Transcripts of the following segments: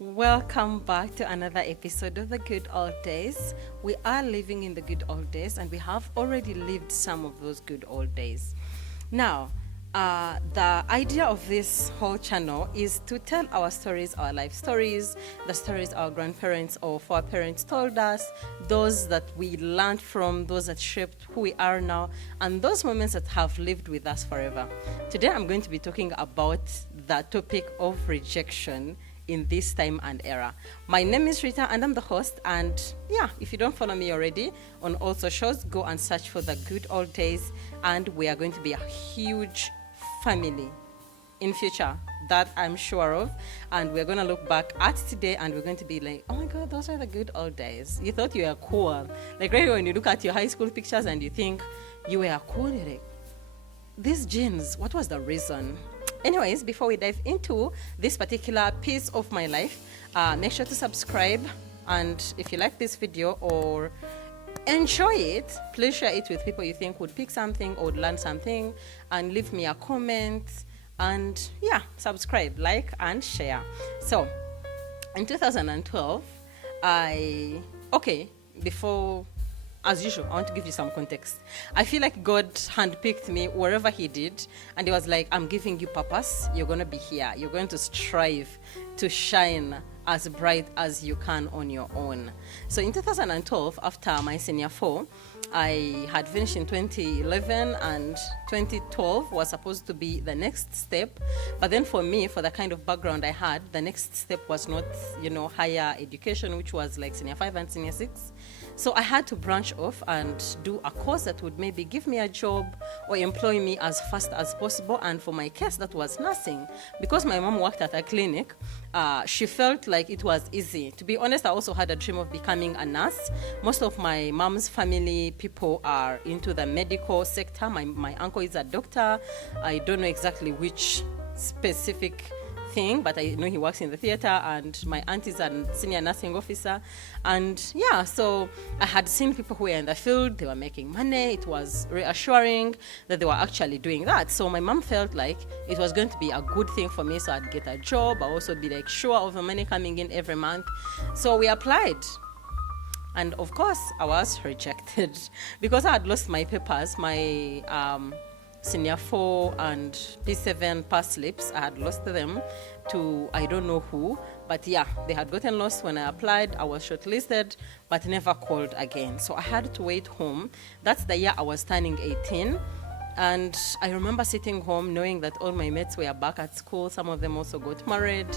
Welcome back to another episode of the Good Old Days. We are living in the good old days and we have already lived some of those good old days. Now, the idea of this whole channel is to tell our stories, our life stories, the stories our grandparents or foreparents told us, those that we learned from, those that shaped who we are now, and those moments that have lived with us forever. Today I'm going to be talking about the topic of rejection in this time and era. My name is Rita and I'm the host, and if you don't follow me already on all socials, go and search for the Good Old Days, and we are going to be a huge family in future, that I'm sure of, and we're going to look back at today and we're going to be like, oh my god, those are the good old days. You thought you were cool, like right when you look at your high school pictures and you think you were cool, you're like, these jeans, what was the reason? Anyways, before we dive into this particular piece of my life, make sure to subscribe, and if you like this video or enjoy it, please share it with people you think would pick something or would learn something, and leave me a comment, and subscribe, like, and share. So in 2012, before, as usual, I want to give you some context. I feel like God handpicked me wherever He did, and He was like, I'm giving you purpose. You're going to be here. You're going to strive to shine as bright as you can on your own. So in 2012, after my senior four, I had finished in 2011, and 2012 was supposed to be the next step. But then for me, for the kind of background I had, the next step was not, higher education, which was like senior 5 and senior 6. So I had to branch off and do a course that would maybe give me a job or employ me as fast as possible. And for my case, that was nursing. Because my mom worked at a clinic, she felt like it was easy. To be honest, I also had a dream of becoming a nurse. Most of my mom's family people are into the medical sector. My uncle is a doctor. I don't know exactly which specific thing, but I know he works in the theater, and my aunt is a senior nursing officer. And so I had seen people who were in the field, they were making money. It was reassuring that they were actually doing that. So my mom felt like it was going to be a good thing for me, so I'd get a job. I'd also be like sure of the money coming in every month. So we applied. And of course, I was rejected because I had lost my papers, my senior 4 and P7 pass slips. I had lost them to I don't know who, but they had gotten lost when I applied. I was shortlisted, but never called again. So I had to wait home. That's the year I was turning 18. And I remember sitting home knowing that all my mates were back at school. Some of them also got married,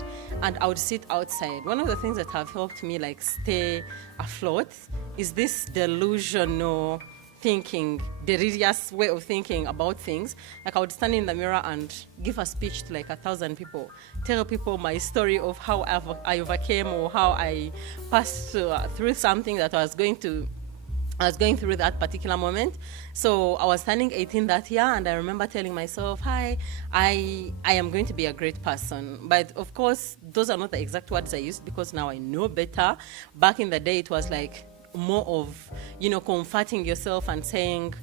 and I would sit outside. One of the things that have helped me stay afloat is this delusional thinking, delirious way of thinking about things. Like I would stand in the mirror and give a speech to 1,000 people, tell people my story of how I overcame or how I passed through something that I was going through that particular moment. So I was turning 18 that year, and I remember telling myself, hi, I am going to be a great person. But of course, those are not the exact words I used, because now I know better. Back in the day, it was more of, comforting yourself and saying,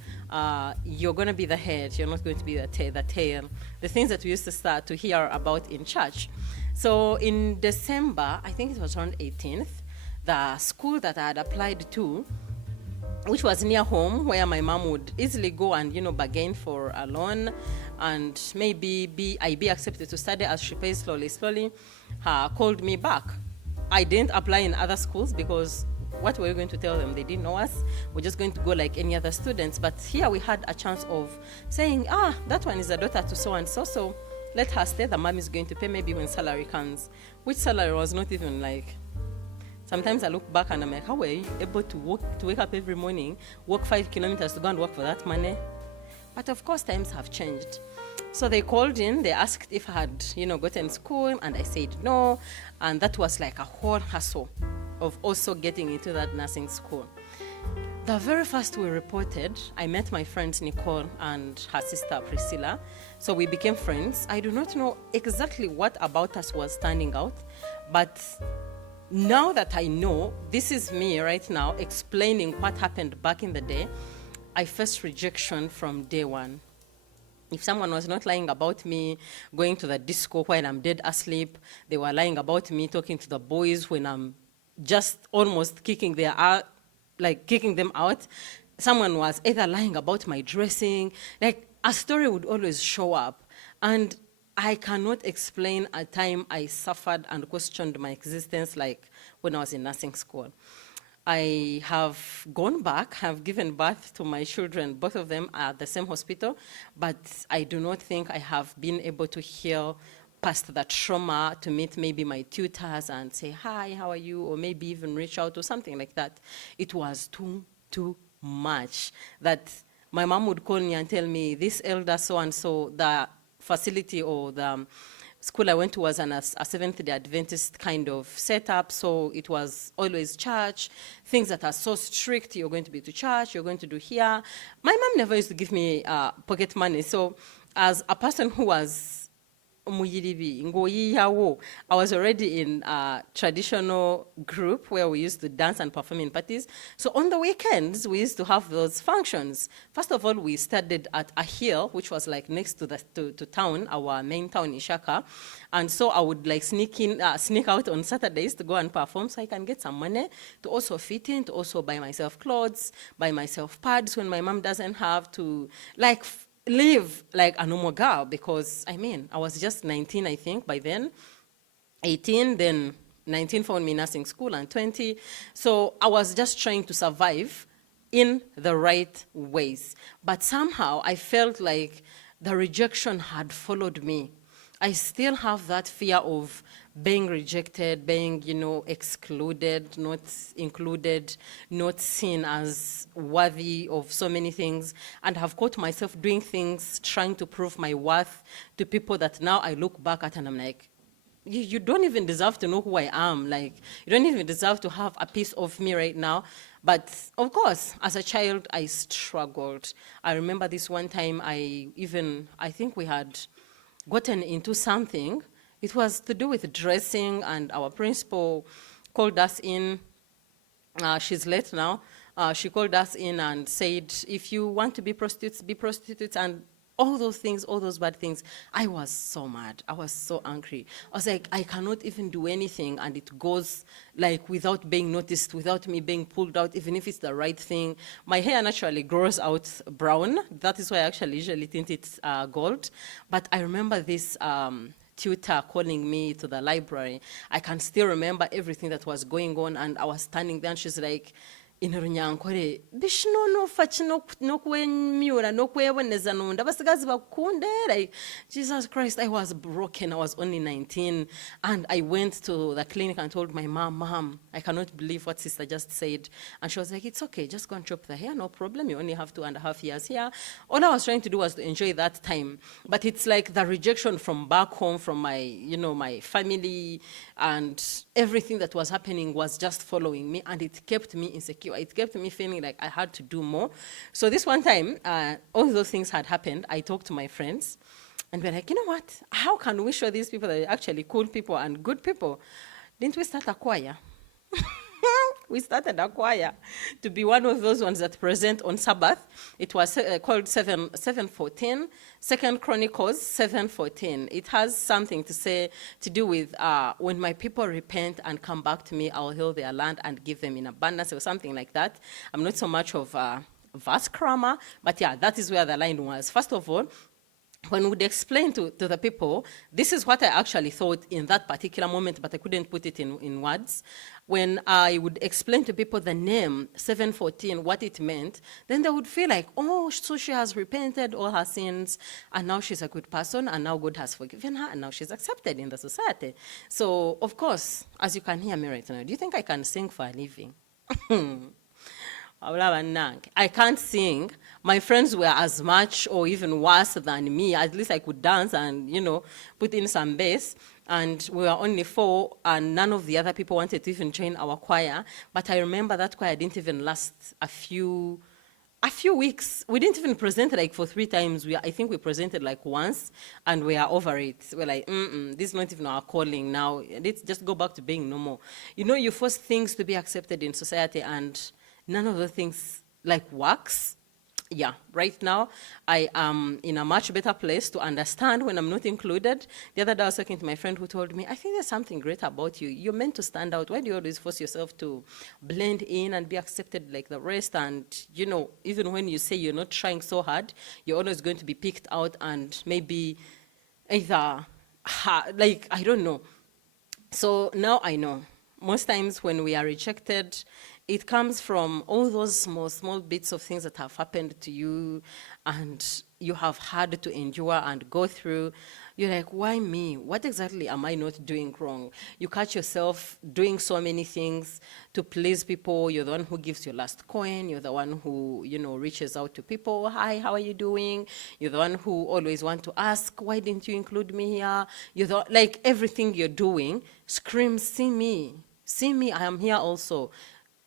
you're going to be the head, you're not going to be the tail. The things that we used to start to hear about in church. So in December, I think it was around 18th, the school that I had applied to, which was near home, where my mom would easily go and, bargain for a loan and maybe be accepted to study as she pays slowly, called me back. I didn't apply in other schools because what were we going to tell them? They didn't know us. We're just going to go like any other students. But here we had a chance of saying, that one is a daughter to so-and-so, so let her stay. The mom is going to pay maybe when salary comes, which salary was not even sometimes I look back and I'm like, how were you able to wake up every morning, walk 5 kilometers to go and work for that money? But of course, times have changed. So they called in, they asked if I had, gotten school, and I said no. And that was like a whole hassle of also getting into that nursing school. The very first we reported, I met my friend Nicole and her sister Priscilla. So we became friends. I do not know exactly what about us was standing out, but now that I know, this is me right now explaining what happened back in the day. I faced rejection from day one. If someone was not lying about me going to the disco when I'm dead asleep, they were lying about me talking to the boys when I'm just almost kicking kicking them out. Someone was either lying about my dressing, like a story would always show up. And I cannot explain a time I suffered and questioned my existence like when I was in nursing school. I have gone back, have given birth to my children, both of them are at the same hospital, but I do not think I have been able to heal past that trauma to meet maybe my tutors and say, hi, how are you? Or maybe even reach out or something like that. It was too much that my mom would call me and tell me, this elder so-and-so, the facility or the school I went to was a Seventh-day Adventist kind of setup, so it was always church, things that are so strict, you're going to be to church, you're going to do here. My mom never used to give me pocket money, so as a person who was I was already in a traditional group where we used to dance and perform in parties. So on the weekends, we used to have those functions. First of all, we studied at a hill, which was like next to to town, our main town, Ishaka. And so I would like sneak out on Saturdays to go and perform so I can get some money to also fit in, to also buy myself clothes, buy myself pads when my mom doesn't have, to like live like a normal girl, because I mean, I was just 19, I think, by then, 18, then 19 found me nursing school, and 20. So I was just trying to survive in the right ways. But somehow I felt like the rejection had followed me. I still have that fear of being rejected, being, excluded, not included, not seen as worthy of so many things, and have caught myself doing things, trying to prove my worth to people that now I look back at and I'm like, you don't even deserve to know who I am. Like, you don't even deserve to have a piece of me right now. But of course, as a child, I struggled. I remember this one time I think we had gotten into something. It was to do with dressing, and our principal called us in. She's late now. She called us in and said, if you want to be prostitutes, and all those things, all those bad things. I was so mad. I was so angry. I was like, I cannot even do anything, and it goes like without being noticed, without me being pulled out, even if it's the right thing. My hair naturally grows out brown. That is why I actually usually tint it gold. But I remember this tutor calling me to the library. I can still remember everything that was going on, and I was standing there, and she's like, inarunyankore bishno no fachino no kwenyura no kweboneza nunda basigazi bakunde. Like, Jesus Christ, I was broken. I was only 19, and I went to the clinic and told my mom, I cannot believe what sister just said. And she was like, it's okay, just go and chop the hair, no problem, you only have 2.5 years here. All I was trying to do was to enjoy that time. But it's like the rejection from back home, from my my family, and everything that was happening was just following me, and it kept me insecure. It kept me feeling like I had to do more. So this one time, all those things had happened. I talked to my friends, and we're like, you know what? How can we show these people that they're actually cool people and good people? Didn't we start a choir? We started a choir to be one of those ones that present on Sabbath. It was called 7:14, 2 Chronicles 7:14. It has something to do with when my people repent and come back to me, I'll heal their land and give them in abundance, or something like that. I'm not so much of verse grammar, but yeah, that is where the line was. First of all, when we would explain to the people, this is what I actually thought in that particular moment, but I couldn't put it in words. When I would explain to people the name 7:14, what it meant, then they would feel like, oh, so she has repented all her sins, and now she's a good person, and now God has forgiven her, and now she's accepted in the society. So, of course, as you can hear me right now, do you think I can sing for a living? I can't sing. My friends were as much or even worse than me. At least I could dance and, put in some bass. And we were only 4, and none of the other people wanted to even join our choir. But I remember that choir didn't even last a few weeks. We didn't even present like for 3 times. I think we presented like once, and we are over it. We're like, this is not even our calling now. Let's just go back to being normal. You force things to be accepted in society, and none of the things like works. yeah, right now I am in a much better place to understand when I'm not included. The other day I was talking to my friend who told me, I think there's something great about you. You're meant to stand out. Why do you always force yourself to blend in and be accepted like the rest? And, you know, even when you say you're not trying so hard, you're always going to be picked out and maybe either, like, I don't know. So now I know. Most times when we are rejected, it comes from all those small bits of things that have happened to you and you have had to endure and go through. You're like, why me? What exactly am I not doing wrong? You catch yourself doing so many things to please people. You're the one who gives your last coin. You're the one who, you know, reaches out to people. Hi, how are you doing? You're the one who always want to ask, why didn't you include me here? You're the, like, everything you're doing screams, see me. See me, I am here also.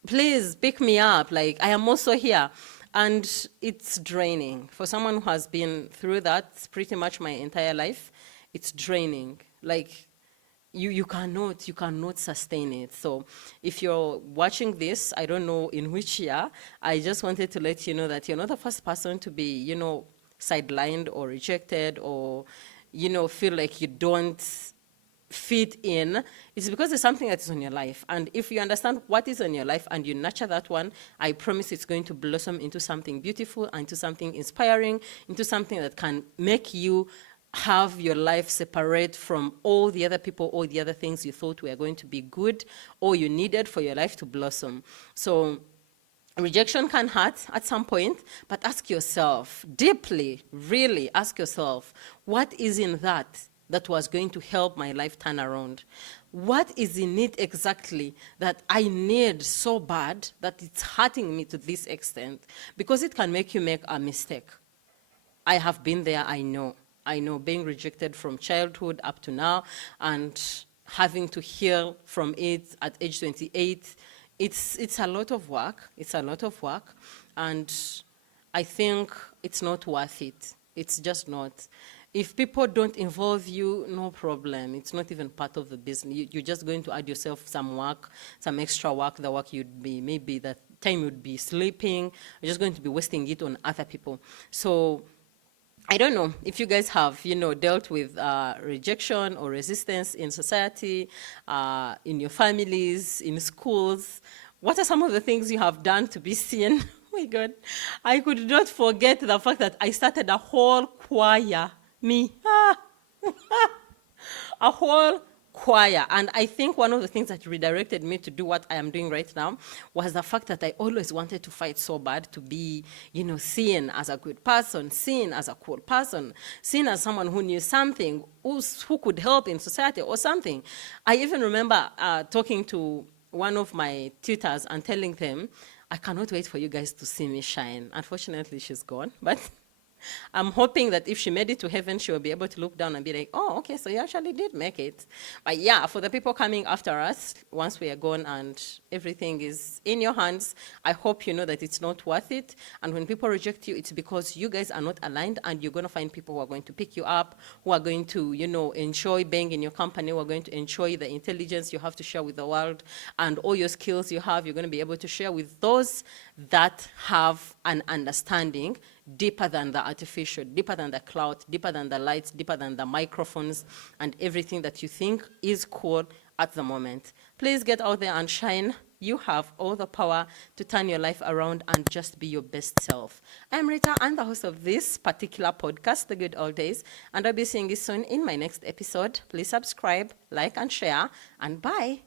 Please pick me up, like I am also here. And it's draining. For someone who has been through that pretty much my entire life, it's draining. Like you cannot sustain it. So if you're watching this, I don't know in which year, I just wanted to let you know that you're not the first person to be, you know, sidelined or rejected or, you know, feel like you don't fit in. It's because there's something that is on your life. And if you understand what is on your life and you nurture that one, I promise it's going to blossom into something beautiful, into something inspiring, into something that can make you have your life separate from all the other people, all the other things you thought were going to be good or you needed for your life to blossom. So rejection can hurt at some point, but ask yourself deeply, really ask yourself, what is in that was going to help my life turn around? What is in it exactly that I need so bad that it's hurting me to this extent? Because it can make you make a mistake. I have been there, I know. I know being rejected from childhood up to now and having to heal from it at age 28, it's a lot of work. It's a lot of work. And I think it's not worth it. It's just not. If people don't involve you, no problem. It's not even part of the business. You're just going to add yourself some work, some extra work. The work you'd be, maybe the time you'd be sleeping. You're just going to be wasting it on other people. So I don't know if you guys have, you know, dealt with rejection or resistance in society, in your families, in schools. What are some of the things you have done to be seen? Oh my God. I could not forget the fact that I started a whole choir. A whole choir. And I think one of the things that redirected me to do what I am doing right now was the fact that I always wanted to fight so bad to be, you know, seen as a good person, seen as a cool person, seen as someone who knew something, who could help in society or something. I even remember talking to one of my tutors and telling them, I cannot wait for you guys to see me shine. Unfortunately, she's gone, but I'm hoping that if she made it to heaven, she will be able to look down and be like, oh, okay, so you actually did make it. But yeah, for the people coming after us, once we are gone and everything is in your hands, I hope you know that it's not worth it. And when people reject you, it's because you guys are not aligned and you're going to find people who are going to pick you up, who are going to, you know, enjoy being in your company, who are going to enjoy the intelligence you have to share with the world and all your skills you have, you're going to be able to share with those that have an understanding deeper than the artificial, deeper than the cloud, deeper than the lights, deeper than the microphones, and everything that you think is cool at the moment. Please get out there and shine. You have all the power to turn your life around and just be your best self. I'm Rita, I'm the host of this particular podcast, The Good Old Days, and I'll be seeing you soon in my next episode. Please subscribe, like, and share, and bye.